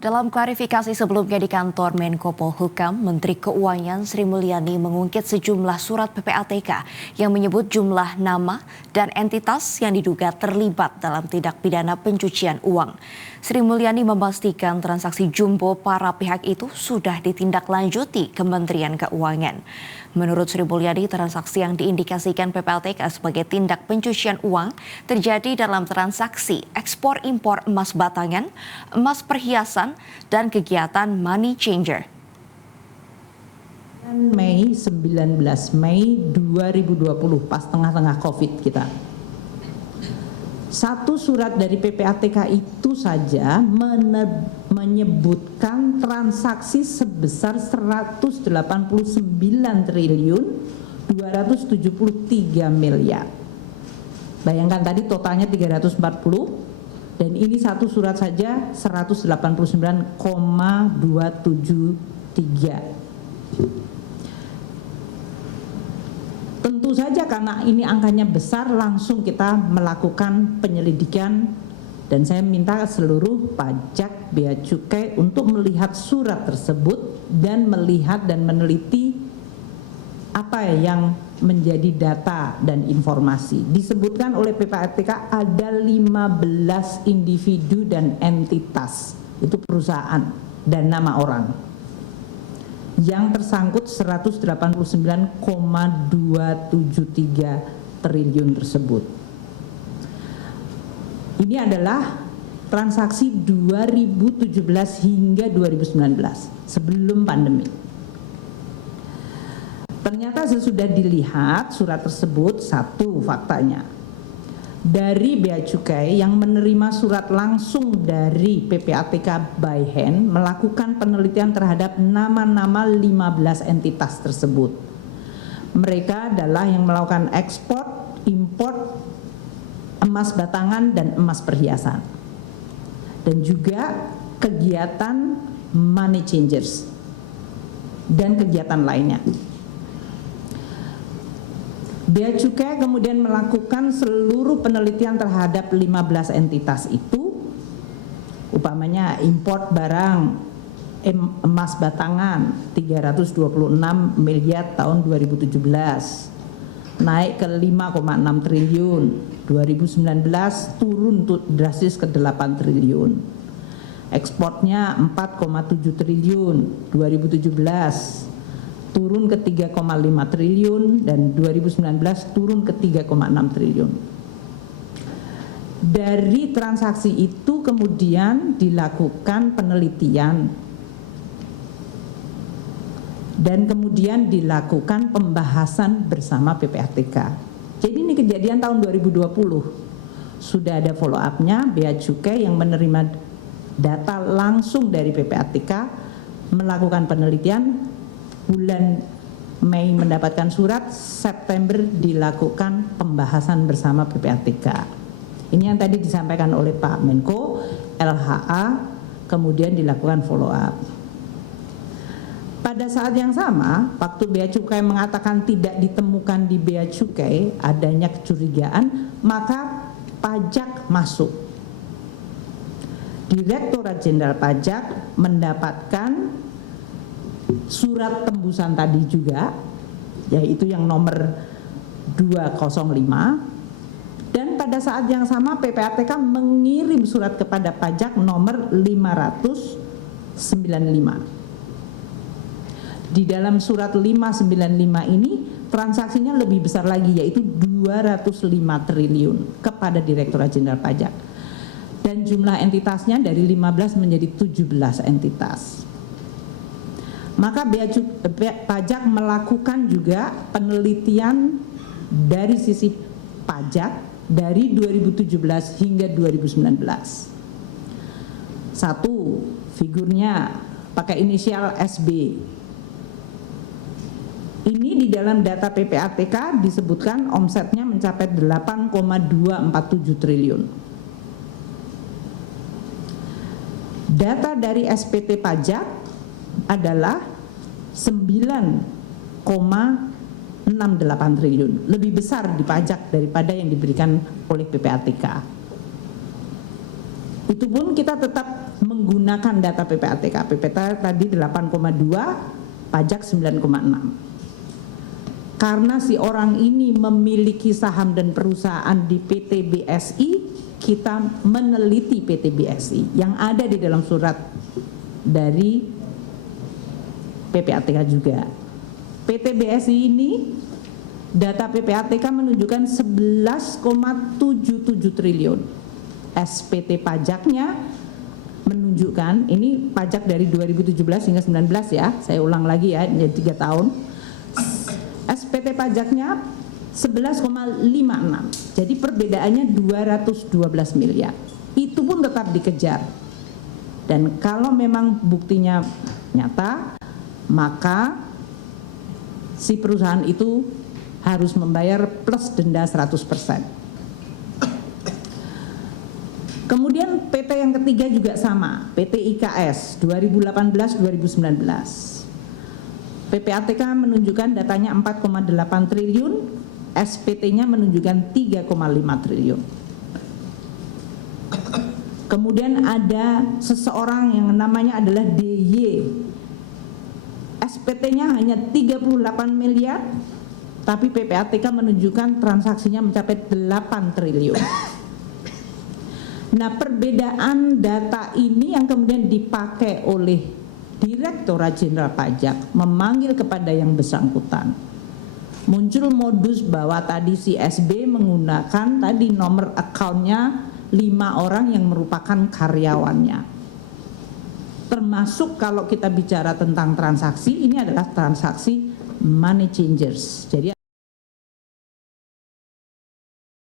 Dalam klarifikasi sebelumnya di kantor Menko Polhukam, Menteri Keuangan Sri Mulyani mengungkit sejumlah surat PPATK yang menyebut jumlah nama dan entitas yang diduga terlibat dalam tindak pidana pencucian uang. Sri Mulyani memastikan transaksi jumbo para pihak itu sudah ditindaklanjuti Kementerian Keuangan. Menurut Sri Mulyani, transaksi yang diindikasikan PPATK sebagai tindak pencucian uang terjadi dalam transaksi ekspor-impor emas batangan, emas perhiasan, dan kegiatan money changer. Mei 19 Mei 2020 pas tengah-tengah Covid kita. Satu surat dari PPATK itu saja menyebutkan transaksi sebesar 189 triliun 273 miliar. Bayangkan tadi totalnya 340 dan ini satu surat saja 189,273. Tentu saja karena ini angkanya besar, langsung kita melakukan penyelidikan dan saya minta seluruh pajak, bea cukai untuk melihat surat tersebut dan melihat dan meneliti apa yang menjadi data dan informasi. Disebutkan oleh PPATK ada 15 individu dan entitas, itu perusahaan dan nama orang yang tersangkut 189,273 triliun tersebut. Ini adalah transaksi 2017 hingga 2019 sebelum pandemi. Ternyata sesudah dilihat surat tersebut, satu faktanya dari Bea Cukai yang menerima surat langsung dari PPATK by hand melakukan penelitian terhadap nama-nama 15 entitas tersebut. Mereka adalah yang melakukan ekspor, import emas batangan dan emas perhiasan. Dan juga kegiatan money changers dan kegiatan lainnya. Bea Cukai kemudian melakukan seluruh penelitian terhadap 15 entitas itu, umpamanya import barang emas batangan 326 miliar tahun 2017, naik ke 5,6 triliun, 2019 turun drastis ke 8 triliun. Ekspornya 4,7 triliun, 2017 turun ke 3,5 triliun dan 2019 turun ke 3,6 triliun. Dari transaksi itu kemudian dilakukan penelitian dan kemudian dilakukan pembahasan bersama PPATK. Jadi ini kejadian tahun 2020. Sudah ada follow up-nya, Bea Cukai yang menerima data langsung dari PPATK melakukan penelitian. Bulan Mei mendapatkan surat, September dilakukan pembahasan bersama PPATK. Ini yang tadi disampaikan oleh Pak Menko, LHA, kemudian dilakukan follow up. Pada saat yang sama, waktu Bea Cukai mengatakan tidak ditemukan di Bea Cukai adanya kecurigaan, maka pajak masuk. Direktorat Jenderal Pajak mendapatkan surat tembusan tadi juga, yaitu yang nomor 205, dan pada saat yang sama PPATK mengirim surat kepada pajak nomor 595. Di dalam surat 595 ini transaksinya lebih besar lagi, yaitu 205 triliun kepada Direktorat Jenderal Pajak. Dan jumlah entitasnya dari 15 menjadi 17 entitas. Maka pajak melakukan juga penelitian dari sisi pajak dari 2017 hingga 2019. Satu, figurnya pakai inisial SB. Ini di dalam data PPATK disebutkan omsetnya mencapai 8,247 triliun. Data dari SPT pajak adalah 9,68 triliun, lebih besar di pajak daripada yang diberikan oleh PPATK. Itu pun kita tetap menggunakan data PPATK. PPATK tadi 8,2, pajak 9,6. Karena si orang ini memiliki saham dan perusahaan di PT BSI, kita meneliti PT BSI yang ada di dalam surat dari PPATK juga. PT BSI ini data PPATK menunjukkan 11,77 triliun. SPT pajaknya menunjukkan, ini pajak dari 2017 hingga 19 ya, saya ulang lagi ya, ini 3 tahun. SPT pajaknya 11,56, jadi perbedaannya 212 miliar. Itu pun tetap dikejar. Dan kalau memang buktinya nyata, maka si perusahaan itu harus membayar plus denda 100%. Kemudian PT yang ketiga juga sama, PT IKS 2018-2019. PPATK menunjukkan datanya 4,8 triliun, SPT-nya menunjukkan 3,5 triliun. Kemudian ada seseorang yang namanya adalah DY. SPT-nya hanya 38 miliar, tapi PPATK menunjukkan transaksinya mencapai 8 triliun. Nah, perbedaan data ini yang kemudian dipakai oleh Direktorat Jenderal Pajak memanggil kepada yang bersangkutan. Muncul modus bahwa tadi si SB menggunakan tadi nomor akunnya 5 orang yang merupakan karyawannya. Termasuk kalau kita bicara tentang transaksi, ini adalah transaksi money changers. Jadi